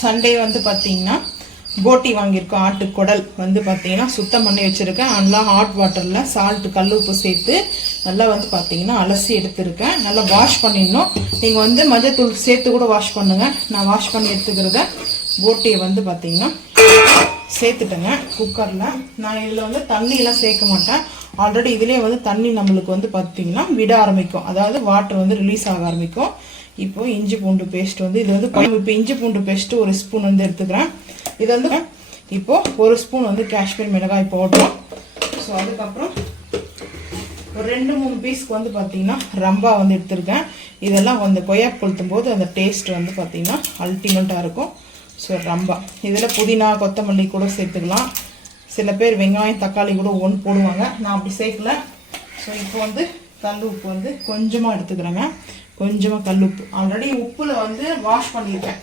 Sunday வந்து பார்த்தீங்கன்னா போட்டி வாங்கியிருக்கோம். ஆட்டு குடல் வந்து பார்த்தீங்கன்னா சுத்தம் பண்ணி வச்சுருக்கேன். நல்லா ஹாட் வாட்டரில் சால்ட்டு கல் உப்பு சேர்த்து நல்லா வந்து பார்த்தீங்கன்னா அலசி எடுத்திருக்கேன். நல்லா வாஷ் பண்ணிடணும். நீங்கள் வந்து மஞ்சத்தூள் சேர்த்து கூட வாஷ் பண்ணுங்கள் நான் வாஷ் பண்ணி எடுத்துக்கிறத போட்டியை வந்து பார்த்தீங்கன்னா சேர்த்துட்டேங்க. குக்கரில் நான் இதில் வந்து தண்ணியெல்லாம் சேர்க்க மாட்டேன். ஆல்ரெடி இதுலேயே வந்து தண்ணி நம்மளுக்கு வந்து பார்த்தீங்கன்னா விட ஆரம்பிக்கும். அதாவது வாட்டர் வந்து ரிலீஸ் ஆக ஆரம்பிக்கும். இப்போ இஞ்சி பூண்டு பேஸ்ட் வந்து இது வந்து குழம்பு இப்போ இஞ்சி பூண்டு பேஸ்ட் ஒரு ஸ்பூன் வந்து எடுத்துக்கிறேன். இது வந்து இப்போ ஒரு ஸ்பூன் வந்து காஷ்மீர் மிளகாய் போடுறோம் ஸோ அதுக்கப்புறம் ஒரு ரெண்டு மூணு பீஸ்க்கு வந்து பார்த்தீங்கன்னா ரம்பா வந்து எடுத்திருக்கேன். இதெல்லாம் வந்து கொய்யா கொளுத்தும் போது அந்த டேஸ்ட் வந்து பார்த்தீங்கன்னா அல்டிமேட்டாக இருக்கும். ஸோ ரம்பா. இதில் புதினா கொத்தமல்லி கூட சேர்த்துக்கலாம். சில பேர் வெங்காயம் தக்காளி கூட ஒன்று போடுவாங்க. நான் அப்படி சேர்க்கல. ஸோ இப்போ வந்து கல் உப்பு வந்து கொஞ்சமாக எடுத்துக்கிறேங்க. கொஞ்சமாக கல் உப்பு. ஆல்ரெடி உப்பில் வந்து வாஷ் பண்ணியிருக்கேன்.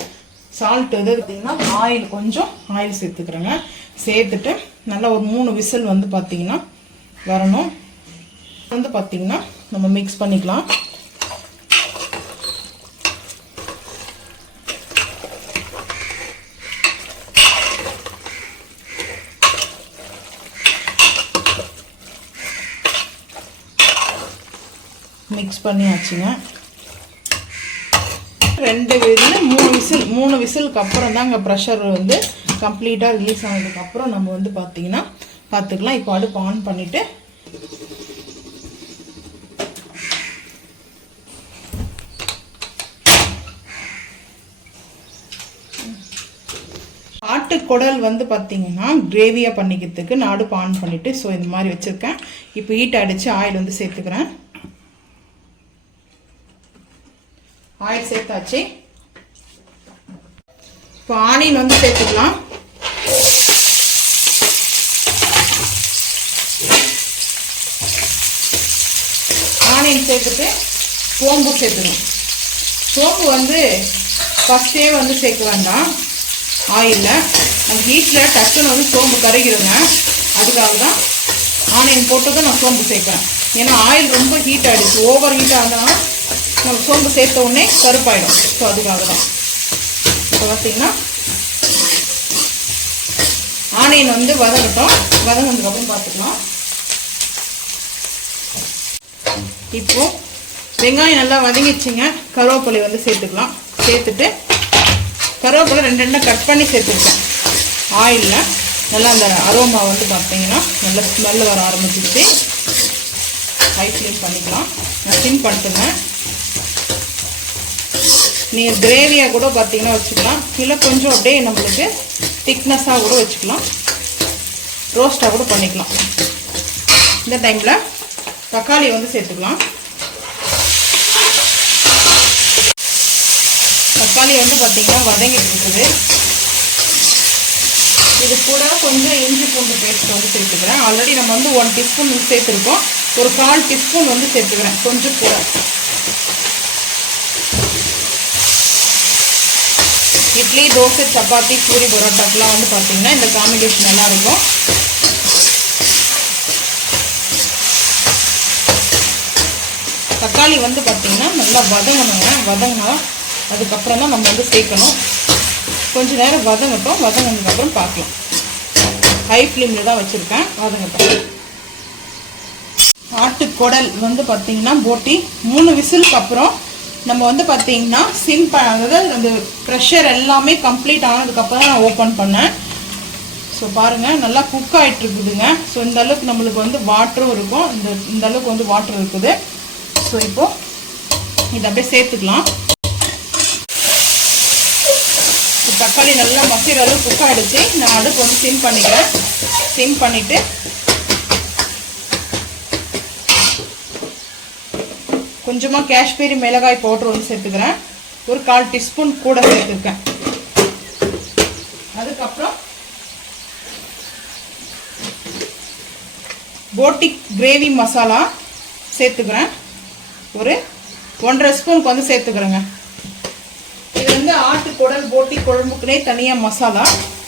சால்ட் எது பார்த்தீங்கன்னா ஆயில் கொஞ்சம் ஆயில் சேர்த்துக்கிறேங்க. சேர்த்துட்டு நல்லா ஒரு மூணு விசில் வந்து பார்த்திங்கன்னா வரணும். வந்து பார்த்தீங்கன்னா நம்ம மிக்ஸ் பண்ணிக்கலாம். மிக்ஸ் பண்ணியாச்சுங்க. ரெண்டு விசில் மூணு விசில் மூணு விசிலுக்கு அப்புறம் தாங்க ப்ரெஷர் வந்து கம்ப்ளீட்டாக ரிலீஸ் ஆனதுக்கப்புறம் நம்ம வந்து பார்த்தீங்கன்னா பார்த்துக்கலாம் இப்போ அடுப்பு ஆன் பண்ணிவிட்டு ஆட்டுக்குடல் வந்து பார்த்தீங்கன்னா கிரேவியாக பண்ணிக்கிறதுக்கு நான் அடுப்பு ஆன் பண்ணிவிட்டு ஸோ இந்த மாதிரி வச்சுருக்கேன். இப்போ ஹீட் அடித்து ஆயில் வந்து சேர்த்துக்கிறேன். ஆயில் சேர்த்தாச்சு. இப்போ ஆனியன் வந்து சேர்த்துக்கலாம். ஆனியன் சேர்த்துட்டு சோம்பு சேர்த்துக்கணும். சோம்பு வந்து ஃபஸ்ட்டே வந்து சேர்க்க வேண்டாம். ஆயிலில். அந்த வீட்டில் டக்குன்னு வந்து சோம்பு கரைக்கிறோங்க. அதுக்காக தான் ஆனியன் போட்டுக்க நான் சோம்பு சேர்க்குறேன். ஏன்னா ஆயில் ரொம்ப ஹீட் ஆகிடுச்சு ஓவர் ஹீட் ஆகுதுன்னா நம்ம சோம்பு சேர்த்த உடனே கருப்பாயிடும். ஸோ அதுக்காக தான் இப்போ பார்த்தீங்கன்னா ஆனியன் வந்து வதங்கட்டும் வதங்கினதுக்கப்புறம் பார்த்துக்கலாம் இப்போ வெங்காயம் நல்லா வதங்கிடுச்சிங்க. கருவேப்பிலை வந்து சேர்த்துக்கலாம். சேர்த்துட்டு கருவேப்பிலை ரெண்டு ரெண்டாக கட் பண்ணி சேர்த்துருக்கேன் ஆயிலில் நல்லா அந்த அரோமா வந்து பார்த்தீங்கன்னா நல்லா ஸ்மெல் வர ஆரம்பிச்சிருச்சு. ஹை ஃப்ளேம் பண்ணிக்கலாம். நான் சிம் பண்ணிட்டுங்க நீங்கள் கிரேவியாக கூட பார்த்தீங்கன்னா வச்சுக்கலாம். இல்லை கொஞ்சம் அப்படியே நம்மளுக்கு திக்னஸாக கூட வச்சுக்கலாம். ரோஸ்ட்டாக கூட பண்ணிக்கலாம். இந்த டைமில் தக்காளி வந்து சேர்த்துக்கலாம். தக்காளி வந்து பார்த்தீங்கன்னா வதங்கிட்டு இருக்குது. இது கூட கொஞ்சம் இஞ்சி பூண்டு பேஸ்ட் வந்து சேர்த்துக்கிறேன். ஆல்ரெடி நம்ம வந்து ஒன் டீஸ்பூன் சேர்த்துருக்கோம். ஒரு கால் டீஸ்பூன் வந்து சேர்த்துக்கிறேன். கொஞ்சம் கூட. இட்லி தோசை சப்பாத்தி பூரி பரோட்டாக்கெலாம் வந்து பார்த்தீங்கன்னா இந்த காம்பினேஷன் நல்லாயிருக்கும் தக்காளி வந்து பார்த்திங்கன்னா நல்லா வதங்கணுங்க வதங்கினா அதுக்கப்புறம் தான் நம்ம வந்து சேர்க்கணும். கொஞ்சம் நேரம் வதங்கட்டும். வதங்கினதுக்கப்புறம் பார்க்கலாம். ஹை ஃப்ளேமில் தான் வச்சுருக்கேன். வதங்கட்டும். ஆட்டுக்குடல் வந்து பார்த்தீங்கன்னா போட்டி. மூணு விசிலுக்கு அப்புறம் நம்ம வந்து பார்த்தீங்கன்னா சிம் ப அதாவது அந்த ப்ரெஷர் எல்லாமே கம்ப்ளீட் ஆனதுக்கப்புறம் நான் ஓப்பன் பண்ணேன். ஸோ பாருங்கள் நல்லா குக் ஆகிட்டு இருக்குதுங்க. ஸோ இந்த அளவுக்கு நம்மளுக்கு வந்து வாட்டரும் இருக்கும். இந்த இந்த அளவுக்கு வந்து வாட்டர் இருக்குது. ஸோ இப்போது இதை அப்படியே சேர்த்துக்கலாம். தக்காளி நல்லா மசிற அளவு குக் ஆகிடுச்சு நான் அடுப்பு வந்து சிம் பண்ணிக்கிறேன். சிம் பண்ணிவிட்டு கொஞ்சமாக காஷ்மீரி மிளகாய் பவுட்ரு வந்து சேர்த்துக்கிறேன். ஒரு கால் டீஸ்பூன் கூட சேர்த்துருக்கேன். அதுக்கப்புறம் போட்டிக் கிரேவி மசாலா சேர்த்துக்கிறேன். ஒரு ஒன்றரை ஸ்பூனுக்கு வந்து சேர்த்துக்கிறேங்க. இது வந்து ஆட்டு குடல் போட்டி குழம்புக்குனே தனியாக மசாலா.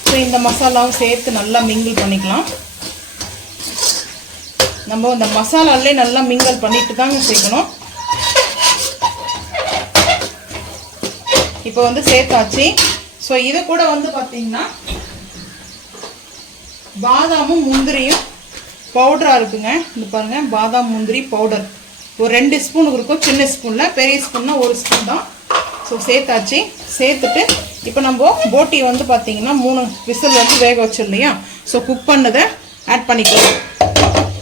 ஸோ இந்த மசாலாவும் சேர்த்து நல்லா மிங்கிள் பண்ணிக்கலாம். நம்ம இந்த மசாலாலே நல்லா மிங்கல் பண்ணிட்டு தாங்க சேர்க்கணும். இப்போ வந்து சேர்த்தாச்சு. ஸோ இதை கூட வந்து பார்த்தீங்கன்னா பாதாமும் முந்திரியும் பவுடராக இருக்குங்க. இந்த பாருங்க பாதாம் முந்திரி பவுடர் ஒரு ரெண்டு ஸ்பூன் இருக்கும் சின்ன ஸ்பூனில் பெரிய ஸ்பூன்னா ஒரு ஸ்பூன் தான். ஸோ சேர்த்தாச்சு. சேர்த்துட்டு இப்போ நம்ம போட்டி வந்து பார்த்தீங்கன்னா மூணு விசில் வந்து வேக வச்சோம் இல்லையா? ஸோ குக் பண்ணதை ஆட் பண்ணிக்கலாம்.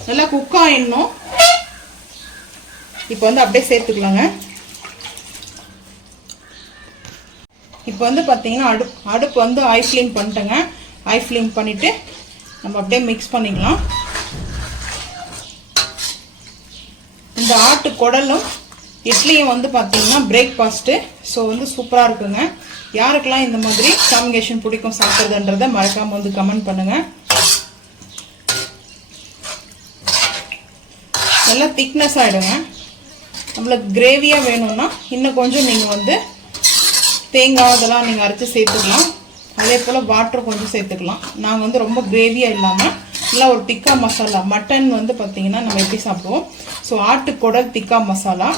நல்லா குக் ஆயிடணும். இப்போ வந்து அப்படியே சேர்த்துக்கலாங்க. இப்போ வந்து பார்த்தீங்கன்னா அடுப்பு அடுப்பு வந்து ஐ ஃப்ளேம் பண்ணிட்டேங்க. ஐ ஃப்ளேம் பண்ணிவிட்டு நம்ம அப்படியே மிக்ஸ் பண்ணிக்கலாம். இந்த ஆட்டு குடலும் இட்லியும் வந்து பார்த்தீங்கன்னா பிரேக்ஃபாஸ்ட்டு ஸோ வந்து சூப்பராக இருக்குங்க. யாருக்கெல்லாம் இந்த மாதிரி காம்பினேஷன் பிடிக்கும் சாப்பிட்றதுன்றதை மறக்காமல் வந்து கமெண்ட் பண்ணுங்கள் நல்லா திக்னஸ் ஆகிடுங்க நம்மளுக்கு கிரேவியாக வேணும்னா இன்னும் கொஞ்சம் நீங்கள் வந்து தேங்காய் இதெல்லாம் நீங்கள் அரைச்சி சேர்த்துக்கலாம். அதே போல் வாட்டர் கொஞ்சம் சேர்த்துக்கலாம். நாங்கள் வந்து ரொம்ப கிரேவியாக இல்லாமல் நல்லா ஒரு திக்கா மசாலா மட்டன் வந்து பார்த்தீங்கன்னா நம்ம எப்படி சாப்பிடுவோம்? ஸோ ஆட்டுக்குடல் திக்கா மசாலா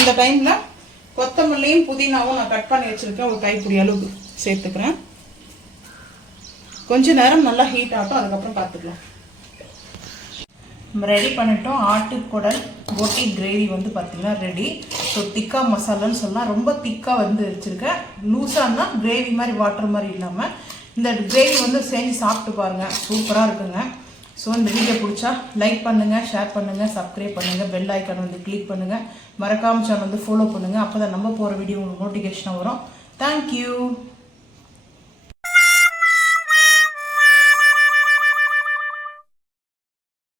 இந்த டைமில் கொத்தமல்லியும் புதினாவும் நான் கட் பண்ணி வச்சுருக்கேன். ஒரு கைப்பிடி அளவுக்கு சேர்த்துக்கிறேன். கொஞ்ச நேரம் நல்லா ஹீட் ஆகட்டும் அதுக்கப்புறம் பார்த்துக்கலாம். நம்ம ரெடி பண்ணிட்டோம். ஆட்டுக்குடல் ரொட்டி கிரேவி வந்து பார்த்தீங்கன்னா ரெடி ஸோ திக்கா மசாலான்னு சொல்லலாம் ரொம்ப திக்காக வந்து வச்சுருக்கேன் லூஸானா கிரேவி மாதிரி வாட்டர் மாதிரி இல்லாமல் இந்த கிரேவி வந்து செஞ்சு சாப்பிட்டு பாருங்கள் சூப்பராக இருக்குங்க. ஸோ இந்த வீடியோ பிடிச்சா லைக் பண்ணுங்கள் ஷேர் பண்ணுங்கள் சப்ஸ்கிரைப் பண்ணுங்கள் பெல் ஐக்கான் வந்து கிளிக் பண்ணுங்கள் மறக்காம சேனல் வந்து ஃபாலோ பண்ணுங்கள் அப்போ தான் நம்ம போகிற வீடியோ உங்களுக்கு நோட்டிஃபிகேஷனாக வரும். தேங்க்யூ